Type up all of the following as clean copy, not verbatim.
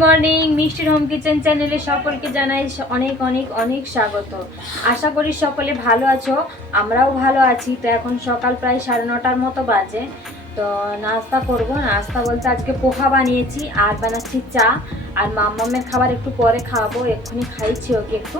Morning মিষ্টির home kitchen চ্যানেলে সকলকে জানাই অনেক অনেক অনেক স্বাগত। আশা করি সকলে ভালো আছো, আমরাও ভালো আছি। তো এখন সকাল প্রায় 9:30টার মতো বাজে। তো নাস্তা করব, নাস্তা বলতে আজকে পোহা বানিয়েছি আর বানাচ্ছি চা। আর মাম্মামের খাবার একটু পরে খাওয়াবো, এক্ষুনি খাইছি ওকে একটু।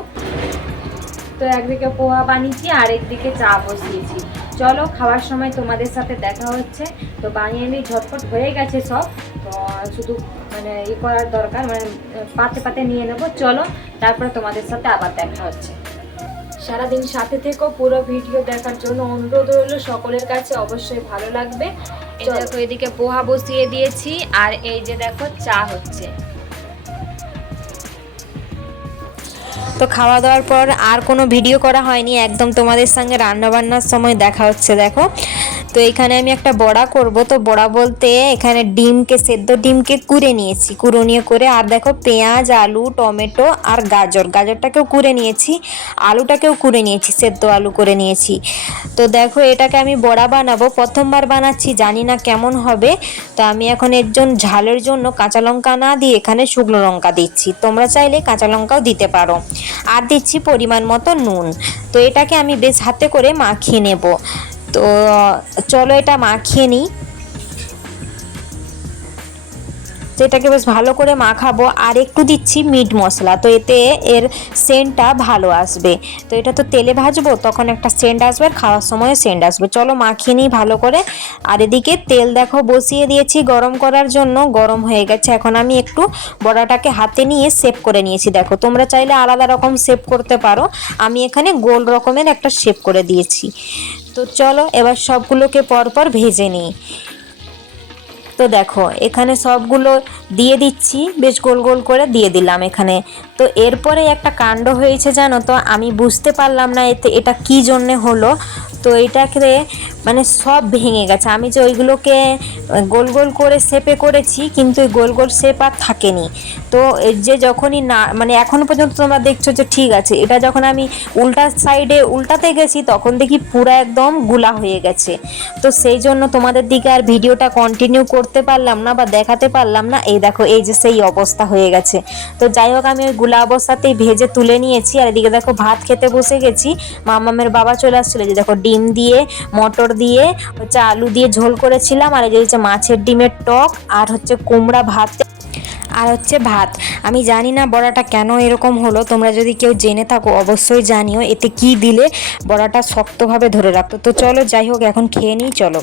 তো একদিকে পোহা বানিয়েছি আর একদিকে চা বসিয়েছি। চলো খাওয়ার সময় তোমাদের সাথে দেখা হচ্ছে। তো বানিয়ে নিয়ে ঝটপট হয়ে গেছে সব, তো শুধু মানে করার দরকার, মানে পাতে পাতে নিয়ে নেবো। চলো তারপরে তোমাদের সাথে আবার দেখা হচ্ছে। সারাদিন সাথে থেকো, পুরো ভিডিও দেখার জন্য অনুরোধ রইল সকলের কাছে, অবশ্যই ভালো লাগবে। দেখো এদিকে পোহা বসিয়ে দিয়েছি আর এই যে দেখো চা হচ্ছে। তো খাওয়া দাওয়ার পর আর কোনো ভিডিও করা হয়নি, একদম তোমাদের সঙ্গে রান্নাবান্নার সময় দেখা হচ্ছে। দেখো তো এখানে আমি একটা বড়া করব। তো বড়া বলতে এখানে সেদ্ধ ডিমকে কুড়ে নিয়েছি, কুড়ুনিয়ে করে। আর দেখো পেঁয়াজ, আলু, টমেটো আর গাজরটাকেও কুড়ে নিয়েছি, আলুটাকেও কুড়ে নিয়েছি, সেদ্ধ আলু করে নিয়েছি। তো দেখো এটাকে আমি বড়া বানাবো, প্রথমবার বানাচ্ছি, জানি না কেমন হবে। তো আমি এখন এর জন্য ঝালের জন্য কাঁচা লঙ্কা না দিয়ে এখানে শুকনো লঙ্কা দিচ্ছি, তোমরা চাইলে কাঁচা লঙ্কাও দিতে পারো। আর দিচ্ছি পরিমাণ মতো নুন। তো এটাকে আমি বেশ হাতে করে মাখিয়ে নেব। তো চলো এটা মাখিয়ে নিই। তো এটাকে বেশ ভালো করে মাখাবো। আর একটু দিচ্ছি মিট মশলা, তো এতে এর সেন্টটা ভালো আসবে। তো এটা তো তেলে ভাজবো, তখন একটা সেন্ট আসবে, আর খাওয়ার সময় সেন্ট আসবে। চলো মাখিয়ে নিই ভালো করে। আর এদিকে তেল দেখো বসিয়ে দিয়েছি গরম করার জন্য, গরম হয়ে গেছে। এখন আমি একটু বড়াটাকে হাতে নিয়ে শেপ করে নিয়েছি। দেখো তোমরা চাইলে আলাদা রকম শেপ করতে পারো, আমি এখানে গোল রকমের একটা শেপ করে দিয়েছি। তো চলো এবার সবগুলোকে পরপর ভেজে নিই। তো দেখো এখানে সবগুলো দিয়ে দিচ্ছি, বেশ গোল গোল করে দিয়ে দিলাম এখানে। তো এরপরে একটা কাণ্ড হয়েছে জানো তো, আমি বুঝতে পারলাম না এটা কি জন্যে হলো। তো এটাকে মানে সব ভেঙে গেছে। আমি যে ওইগুলোকে গোল গোল করে শেপে করেছি, কিন্তু ওই গোল গোল শেপ আর থাকেনি। তো এর যে যখনই না মানে এখনও পর্যন্ত তোমরা দেখছো যে ঠিক আছে, এটা যখন আমি উল্টা সাইডে উল্টাতে গেছি তখন দেখি পুরো একদম গুলা হয়ে গেছে। তো সেই জন্য তোমাদের দিকে আর ভিডিওটা কন্টিনিউ করতে পারলাম না বা দেখাতে পারলাম না। এই দেখো এই যে সেই অবস্থা হয়ে গেছে। তো যাই হোক আমি ওই গুলা অবস্থাতেই ভেজে তুলে নিয়েছি। আর এদিকে দেখো ভাত খেতে বসে গেছি, মামামের বাবা চলে আসছিল। যে দেখো ডিম দিয়ে, মটর দিয়ে, হচ্ছে আলু দিয়ে ঝোল করেছিলাম। আর এই যে হচ্ছে মাছের ডিমের টক, আর হচ্ছে কুমড়া ভাত, আর হচ্ছে ভাত। আমি জানি না বড়াটা কেন এরকম হলো, তোমরা যদি কেউ জেনে থাকো অবশ্যই জানিও, এতে কি দিলে বড়াটা শক্তভাবে ধরে রাখতো। তো চলো যাই হোক এখন খেয়ে নিই, চলো।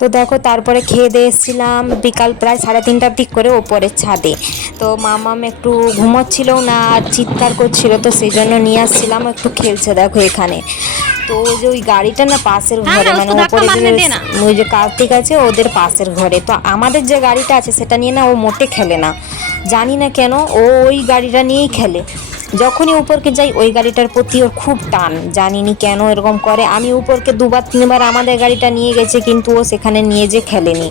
তো দেখো তারপরে খেয়ে দিয়ে এসেছিলাম বিকাল প্রায় 3:30টার দিক করে ওপরের ছাদে। তো মামাম একটু ঘুমোচ্ছিলও না আর চিৎকার করছিল, তো সেই জন্য নিয়ে আসছিলাম, একটু খেলছে দেখো এখানে। তো ওই যে ওই গাড়িটা না পাশের ঘরে, মানে ওপরে যে ওই যে কার্তিক আছে ওদের পাশের ঘরে। তো আমাদের যে গাড়িটা আছে সেটা নিয়ে না ও মোটে খেলে না, জানি না কেন ও ওই গাড়িটা নিয়েই খেলে। যখনই উপরকে যাই ওই গাড়িটার প্রতি ওর খুব টান, জানিনি কেন এরকম করে। আমি উপরকে 2-3বার আমাদের গাড়িটা নিয়ে গেছে, কিন্তু ও সেখানে নিয়ে যে খেলেনি।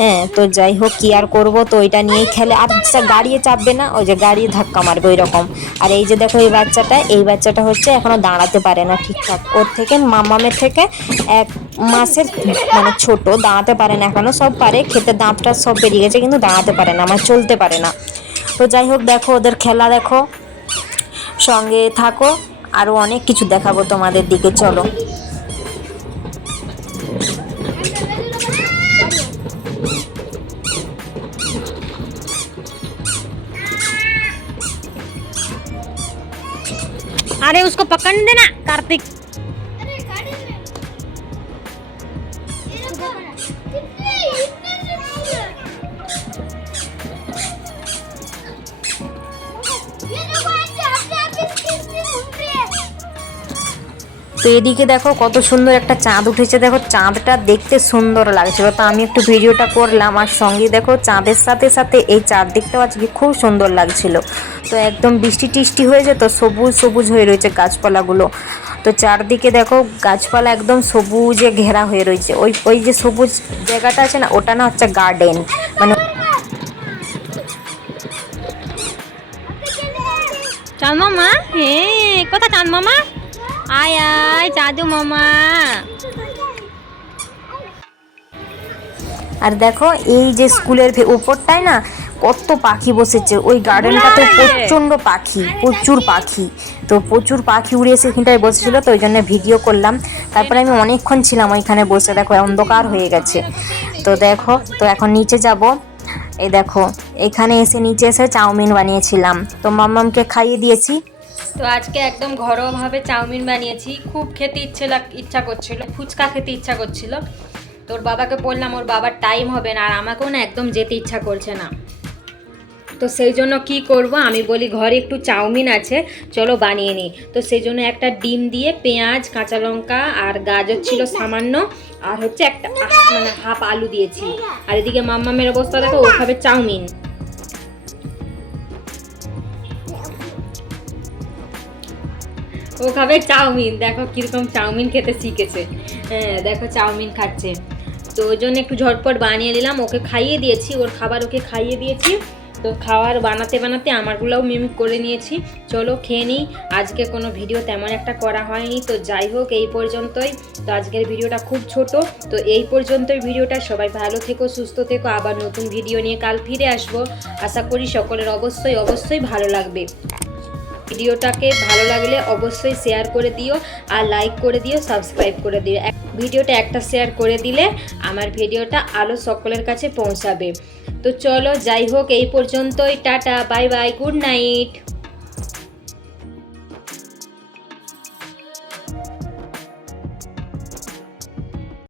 হ্যাঁ তো যাই হোক কি আর করবো, তো ওইটা নিয়েই খেলে। আর গাড়িয়ে চাপবে না, ওই যে গাড়ি ধাক্কা মারবে ওই রকম। আর এই যে দেখো এই বাচ্চাটা হচ্ছে এখনো দাঁড়াতে পারে না ঠিকঠাক। ওর থেকে মামামের থেকে 1 মাসের মানে ছোট, দাঁড়াতে পারে না এখনো। সব পারে খেতে, দাঁতটা সব বেরিয়ে গেছে, কিন্তু দাঁড়াতে পারে না, আমার চলতে পারে না। তো যাই হোক দেখো ওদের খেলা, দেখো সঙ্গে থাকো, আরো অনেক কিছু দেখাবো তোমাদের দিকে, চলো। अरे उसको पकड़ देना कार्तिक। তো এদিকে দেখো কত সুন্দর একটা চাঁদ উঠেছে, দেখো চাঁদটা দেখতে সুন্দর লাগছিল। তো আমি একটু ভিডিওটা করলাম, আর সঙ্গে দেখো চাঁদের সাথে সাথে এই চারদিকটাও আজকে খুব সুন্দর লাগছিল। তো একদম বৃষ্টি টিষ্টি হয়েছে, তো সবুজ সবুজ হয়ে রয়েছে গাছপালাগুলো। তো চারদিকে দেখো গাছপালা একদম সবুজে ঘেরা হয়ে রয়েছে। ওই ওই যে সবুজ জায়গাটা আছে না, ওটা না হচ্ছে গার্ডেন, মানে चांद मामा हे कथा चांद मामा आय आय चादू मामा। আর দেখো এই যে স্কুলের উপরটায় না কত পাখি বসেছে, ওই গার্ডেনটাতে প্রচুর পাখি, তো প্রচুর পাখি উড়ে এসে এখানটায় বসেছিল, তো ওই জন্য ভিডিও করলাম। তারপরে আমি অনেকক্ষণ ছিলাম ওইখানে বসে, দেখো অন্ধকার হয়ে গেছে। তো দেখো, তো এখন নিচে যাব। এই দেখো এখানে এসে নিচে এসে চাউমিন বানিয়েছিলাম, তো মাম্মামকে খাইয়ে দিয়েছি। তো আজকে একদম ঘরোয়াভাবে চাউমিন বানিয়েছি, খুব খেতে ইচ্ছা করছিল, ফুচকা খেতে ইচ্ছা করছিল। তোর বাবাকে বললাম, ওর বাবার টাইম হবে না, আর আমাকেও না একদম যেতে ইচ্ছা করছে না। তো সেই জন্য কি করব, আমি বলি ঘরে একটু চাউমিন আছে, চলো বানিয়ে নিই। তো সেই জন্য একটা ডিম দিয়ে পেঁয়াজ, কাঁচা লঙ্কা আর গাজর ছিল সামান্য, আর হচ্ছে একটা মানে হাফ আলু দিয়েছি। আর এদিকে মাম্মামের অবস্থা দেখো, ও খাবে চাউমিন। ও খাবে চাউমিন, দেখো কিরকম চাউমিন খেতে শিখেছে। হ্যাঁ দেখো চাউমিন খাচ্ছে। তো ওই জন্য একটু ঝটপট বানিয়ে নিলাম, ওকে খাইয়ে দিয়েছি, ওর খাবার ওকে খাইয়ে দিয়েছি। তো খাবার বানাতে বানাতে আমারগুলোও মিমিক করে নিয়েছি। চলো খেয়ে নিই। আজকে কোনো ভিডিও তেমন একটা করা হয়নি, তো যাই হোক এই পর্যন্তই। তো আজকের ভিডিওটা খুব ছোট, তো এই পর্যন্তই ভিডিওটা। সবাই ভালো থেকো, সুস্থ থেকো, আবার নতুন ভিডিও নিয়ে কাল ফিরে আসবো। আশা করি সকলের অবশ্যই ভালো লাগবে। ভিডিওটাকে ভালো লাগলে অবশ্যই শেয়ার করে দিও, আর লাইক করে দিও, সাবস্ক্রাইব করে দিও। ভিডিওটা একটা শেয়ার করে দিলে আমার ভিডিওটা আরও সকলের কাছে পৌঁছাবে। তো চলো যাই হোক এই পর্যন্তই, tata, bye bye, good night.